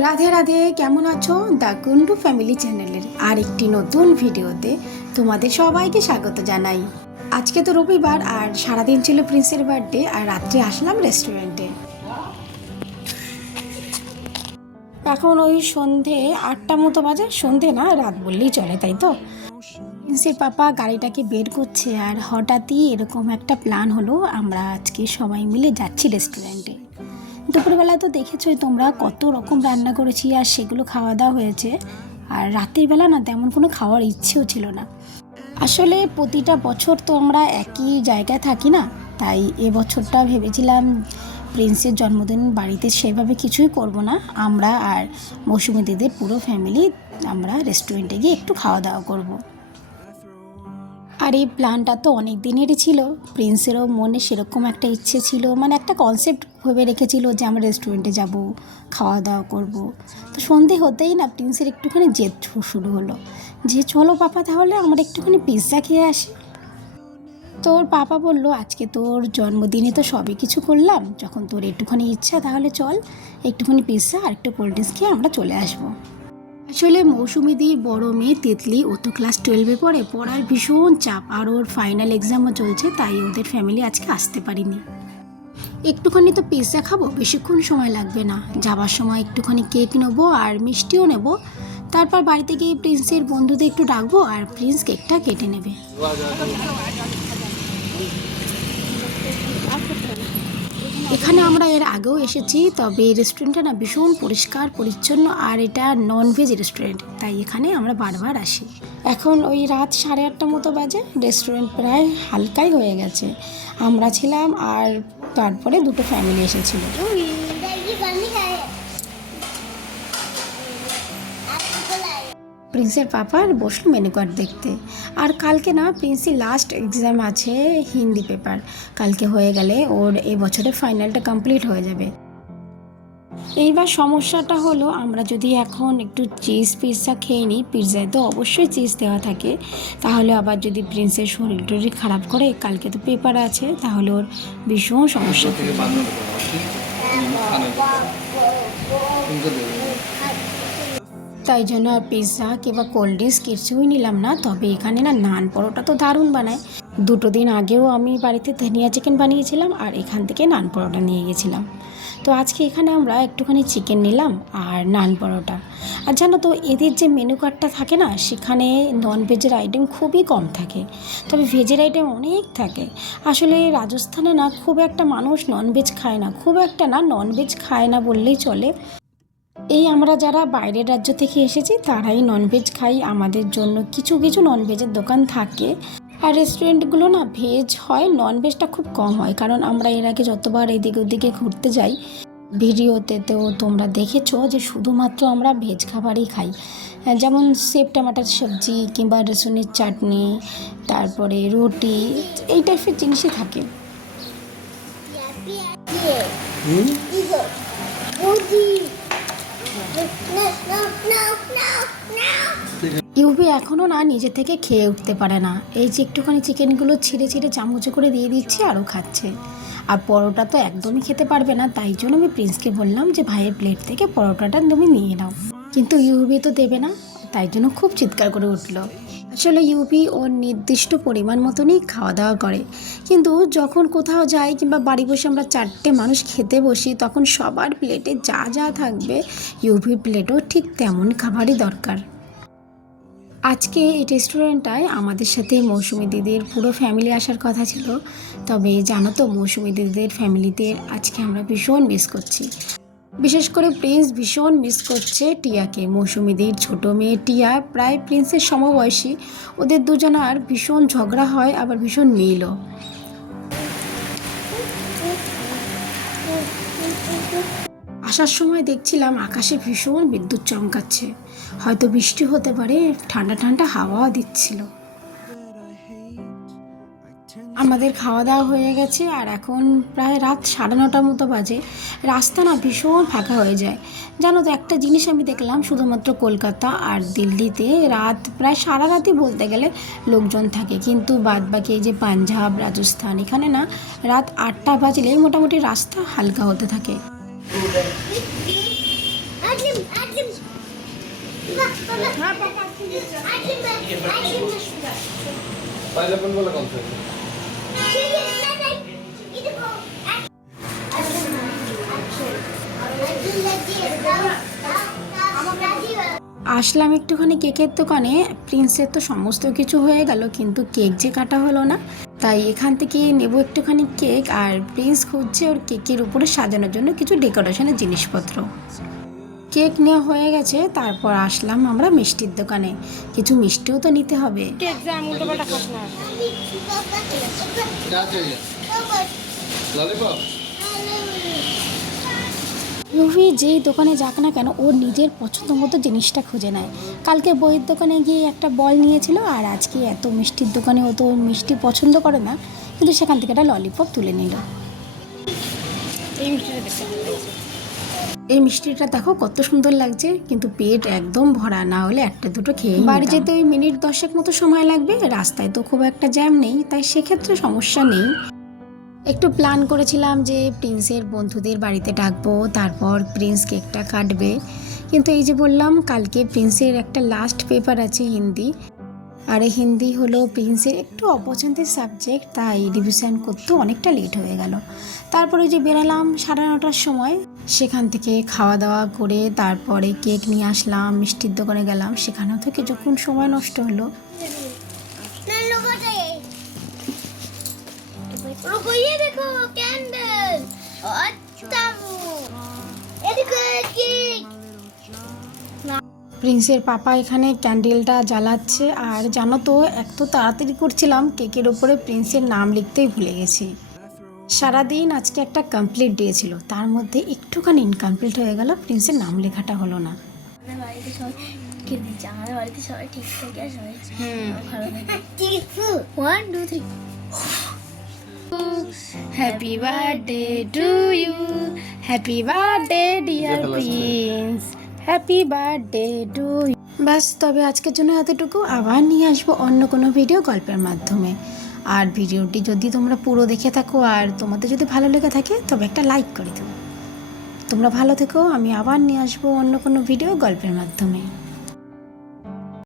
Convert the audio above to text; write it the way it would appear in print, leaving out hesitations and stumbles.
রাধে রাধে, কেমন আছো? The Kundu family চ্যানেলের আর একটি নতুন ভিডিওতে তোমাদের সবাইকে স্বাগত জানাই। আজকে তো রবিবার আর সারাদিন ছিল প্রিন্সের বার্থডে, আর রাত্রে আসলাম রেস্টুরেন্টে। এখন ওই সন্ধে 8টা মতো বাজে, সন্ধে না রাত বললেই চলে, তাই তো। প্রিন্সের পাপা গাড়িটাকে বের করছে আর হঠাৎই এরকম একটা প্ল্যান হলো, আমরা আজকে সবাই মিলে যাচ্ছি রেস্টুরেন্টে। দুপুরবেলা তো দেখেছোই তোমরা কত রকম রান্না করেছি আর সেগুলো খাওয়া দাওয়া হয়েছে। আর রাতের বেলা না তেমন কোনো খাওয়ার ইচ্ছেও ছিল না। আসলে প্রতিটা বছর তো আমরা একই জায়গায় থাকি না, তাই এবছরটা ভেবেছিলাম প্রিন্সের জন্মদিন বাড়িতে সেভাবে কিছুই করব না, আমরা আর মৌসুমী দিদির পুরো ফ্যামিলি আমরা রেস্টুরেন্টে গিয়ে একটু খাওয়া দাওয়া করব। আর এই প্ল্যানটা তো অনেক দিনেরই ছিল, প্রিন্সেরও মনে সেরকম একটা ইচ্ছে ছিল, মানে একটা কনসেপ্ট ভেবে রেখেছিল যে আমরা রেস্টুরেন্টে যাব, খাওয়া দাওয়া করব। তো সন্ধে হতেই না প্রিন্সের একটুখানি জেদ শুরু হলো যে চলো পাপা তাহলে আমরা একটুখানি পিৎজা খেয়ে আসি। তোর পাপা বলল আজকে তোর জন্মদিনে তো সবই কিছু করলাম, যখন তোর একটুখানি ইচ্ছা তাহলে চল একটুখানি পিৎজা আর একটু কোল্ড ড্রিঙ্কস খেয়ে আমরা চলে আসবো। আসলে মৌসুমীদির বড় মেয়ে তিতলি, ও তো ক্লাস 12-এ পড়ে, পড়ার ভীষণ চাপ আর ওর ফাইনাল এক্সামও চলছে, তাই ওদের ফ্যামিলি আজকে আসতে পারিনি। একটুখানি তো পিৎজা খাবো, বেশিক্ষণ সময় লাগবে না, যাবার সময় একটুখানি কেক নেবো আর মিষ্টিও নেব, তারপর বাড়িতে গিয়ে প্রিন্সের বন্ধুদের একটু ডাকবো আর প্রিন্স কেকটা কেটে নেবে। এখানে আমরা এর আগেও এসেছি, তবে রেস্টুরেন্টটা না ভীষণ পরিষ্কার পরিচ্ছন্ন আর এটা ননভেজ রেস্টুরেন্ট, তাই এখানে আমরা বারবার আসি। এখন ওই রাত 8:30 মতো বাজে, রেস্টুরেন্ট প্রায় হালকাই হয়ে গেছে। আমরা ছিলাম আর তারপরে দুটো ফ্যামিলি এসেছিল। প্রিন্সের পাপার বসলো মেনু কার্ড দেখতে। আর কালকে না প্রিন্সের লাস্ট এক্সাম আছে হিন্দি পেপার, কালকে হয়ে গেলে ওর এই বছরের ফাইনালটা কমপ্লিট হয়ে যাবে। এইবার সমস্যাটা হলো আমরা যদি এখন একটু চিজ পিৎজা খেয়ে নিই, পিৎজায় তো অবশ্যই চিজ দেওয়া থাকে, তাহলে আবার যদি প্রিন্সের শরীর টরীর খারাপ করে, কালকে তো পেপার আছে, তাহলে ওর ভীষণ সমস্যা হবে। তাই জন্য আর পিৎজা কিংবা কোল্ড ড্রিঙ্কস কিছুই নিলাম না। তবে এখানে না নান পরোটা তো দারুণ বানায়, 2 দিন আগেও আমি বাড়িতে ধনিয়া চিকেন বানিয়েছিলাম আর এখান থেকে নান পরোটা নিয়ে গেছিলাম। তো আজকে এখানে আমরা একটুখানি চিকেন নিলাম আর নান পরোটা। আর জানো তো এদের যে মেনু কার্ডটা থাকে না, সেখানে ননভেজের আইটেম খুবই কম থাকে, তবে ভেজের আইটেম অনেক থাকে। আসলে রাজস্থানে না খুব একটা মানুষ ননভেজ খায় না, খুব একটা না, ননভেজ খায় না বললেই চলে। এই আমরা যারা বাইরের রাজ্য থেকে এসেছি তারাই ননভেজ খাই, আমাদের জন্য কিছু কিছু ননভেজের দোকান থাকে। আর রেস্টুরেন্টগুলো না ভেজ হয়, ননভেজটা খুব কম হয়, কারণ আমরা এর আগে যতবার এদিকে ওদিকে ঘুরতে যাই ভিডিওতে তো তোমরা দেখেছো যে শুধুমাত্র আমরা ভেজ খাবারই খাই, যেমন সেব টমাটার সবজি কিংবা রসুনের চাটনি, তারপরে রুটি, এই টাইপের জিনিসই থাকে। ইউভি এখনও না নিজে থেকে খেয়ে উঠতে পারে না, এই যে একটুখানি চিকেনগুলো ছিঁড়ে ছিঁড়ে চামচে করে দিয়ে দিচ্ছে আরও খাচ্ছে। আর পরোটা তো একদমই খেতে পারবে না, তাই জন্য আমি প্রিন্সকে বললাম যে ভাইয়ের প্লেট থেকে পরোটাটা তুমি নিয়ে নাও, কিন্তু ইউভি তো দেবে না, তাই জন্য খুব চিৎকার করে উঠল। আসলে ইউভি ওর নির্দিষ্ট পরিমাণ মতনই খাওয়া দাওয়া করে, কিন্তু যখন কোথাও যাই কিংবা বাড়ি বসে আমরা 4টে মানুষ খেতে বসি, তখন সবার প্লেটে যা যা থাকবে ইউভির প্লেটও ঠিক তেমন খাবারই দরকার। আজকে এই রেস্টুরেন্টটায় আমাদের সাথে মৌসুমী দিদির পুরো ফ্যামিলি আসার কথা ছিল, তবে জানো তো মৌসুমী দিদির ফ্যামিলিতে আজকে আমরা ভীষণ মিস করছি। বিশেষ করে প্রিন্স ভীষণ মিস করছে টিয়াকে। মৌসুমী দিদির ছোটো মেয়ে টিয়া প্রায় প্রিন্সের সমবয়সী, ওদের দুজনার ভীষণ ঝগড়া হয়, আবার ভীষণ মিলও। আসার সময় দেখছিলাম আকাশে ভীষণ বিদ্যুৎ চমকাচ্ছে, হয়তো বৃষ্টি হতে পারে, ঠান্ডা ঠান্ডা হাওয়াও দিচ্ছিল। আমাদের খাওয়া দাওয়া হয়ে গেছে আর এখন প্রায় রাত 9:30 মতো বাজে, রাস্তা না ভীষণ ফাঁকা হয়ে যায়। জানো তো একটা জিনিস আমি দেখলাম, শুধুমাত্র কলকাতা আর দিল্লিতে রাত প্রায় সারা রাতই বলতে গেলে লোকজন থাকে, কিন্তু বাদ বাকি এই যে পাঞ্জাব, রাজস্থান, এখানে না রাত 8টা বাজলেই মোটামুটি রাস্তা হালকা হতে থাকে। पाइनएप्पल वाला कौन सा है? আসলাম একটুখানি কেকের দোকানে। প্রিন্সের তো সমস্ত কিছু হয়ে গেল, কিন্তু কেক যে কাটা হলো না, তাই এখান থেকে নেব একটুখানি কেক। আর প্রিন্স খুঁজছে ওর কেকের উপরে সাজানোর জন্য কিছু ডেকোরেশনের জিনিসপত্র। কেক নেওয়া হয়ে গেছে, তারপর আসলাম আমরা মিষ্টির দোকানে। কিছু মিষ্টিও তো নিতে হবে। क्या चाहिए? लॉलीपॉप? রুহি যেই দোকানে যাক না কেন, ওর নিজের পছন্দ মতো জিনিসটা খুঁজে নেয়। কালকে বইয়ের দোকানে গিয়ে একটা বল নিয়েছিল, আর আজকে এত মিষ্টির দোকানে ও তো মিষ্টি পছন্দ করে না, কিন্তু সেখান থেকে একটা ললিপপ তুলে নিল। এই মিষ্টিটা দেখো কত সুন্দর লাগছে, কিন্তু পেট একদম ভরা, না হলে একটা দুটো খেয়ে বাড়ি যেতে ওই মিনিট 10 মতো সময় লাগবে। রাস্তায় তো খুব একটা জ্যাম নেই, তাই সেক্ষেত্রে সমস্যা নেই। একটু প্ল্যান করেছিলাম যে প্রিন্সের বন্ধুদের বাড়িতে ডাকবো, তারপর প্রিন্স কেকটা কাটবে। কিন্তু এই যে বললাম, কালকে প্রিন্সের একটা লাস্ট পেপার আছে হিন্দি, আর এই হিন্দি হলো প্রিন্সের একটু অপছন্দের সাবজেক্ট, তাই রিভিশন করতেও অনেকটা লেট হয়ে গেল। তারপরে যে বেরালাম 9:30টার সময়, সেখান থেকে খাওয়া দাওয়া করে তারপরে কেক নিয়ে আসলাম, মিষ্টির দোকানে গেলাম, সেখানেও তো কিছুক্ষণ সময় নষ্ট হলো। रुको ये देखो कैंडल। अच्छा वो ये देखो केक। প্রিন্সের পাপা এখানে ক্যান্ডেলটা জ্বালাচ্ছে। আর জানো তো, এত তাড়াতাড়ি করছিলাম, কেকের ওপরে প্রিন্সের নাম লিখতেই ভুলে গেছি। সারাদিন আজকে একটা কমপ্লিট ডে ছিল, তার মধ্যে একটুখানি ইনকমপ্লিট হয়ে গেল, প্রিন্সের নাম লেখাটা হলো না। আমাদের বাড়িতে সবাই কে দিচ্ছে, আমাদের বাড়িতে সবাই ঠিক থাকে আর সবাই ভালো থাকে। 1 2 3 happy birthday to you, happy birthday dear Prince, happy birthday to you. ব্যাস, তবে আজকের জন্য এতটুকু। আবার নিয়ে আসবো অন্য কোনো ভিডিও গল্পের মাধ্যমে। আর ভিডিওটি যদি তোমরা পুরো দেখে থাকো আর তোমাদের যদি ভালো লেগে থাকে, তবে একটা লাইক করে দেবো। তোমরা ভালো থেকো, আমি আবার নিয়ে আসবো অন্য কোনো ভিডিও গল্পের মাধ্যমে।